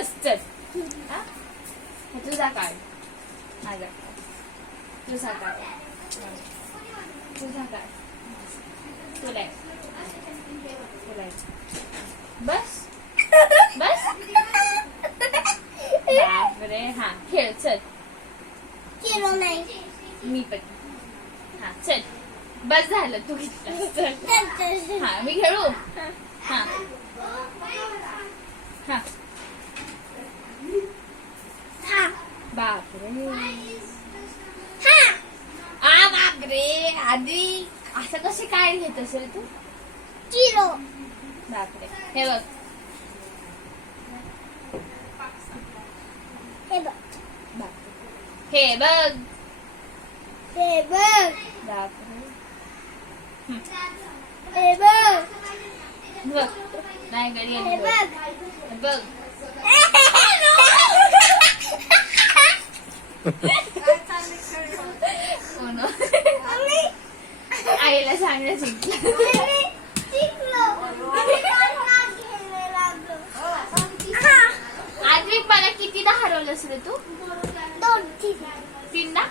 बस चल. हा तुझा काढ. माझा काढ. तुझा काढ. तुझा काढ. तुला बस बस. बापरे. हा खेळ चल. केलो नाही. मी पण. हा चल बस झालं तू घेतलं. चल हा मी खेळू. हा हा बापरे. बापरे. आधी असं कसे काय घेत असेल तू. किलो. बापरे. हे बघ. हे बघ. बापरे. हे बघ. हे बघ. बापरे. हे बघ. बघ नाही गडी हे बघ. बघ. आईला सांगणं शिकलं. आद्विक मला कितीदा हरवलंस रे तू. 2-3 तीनदा.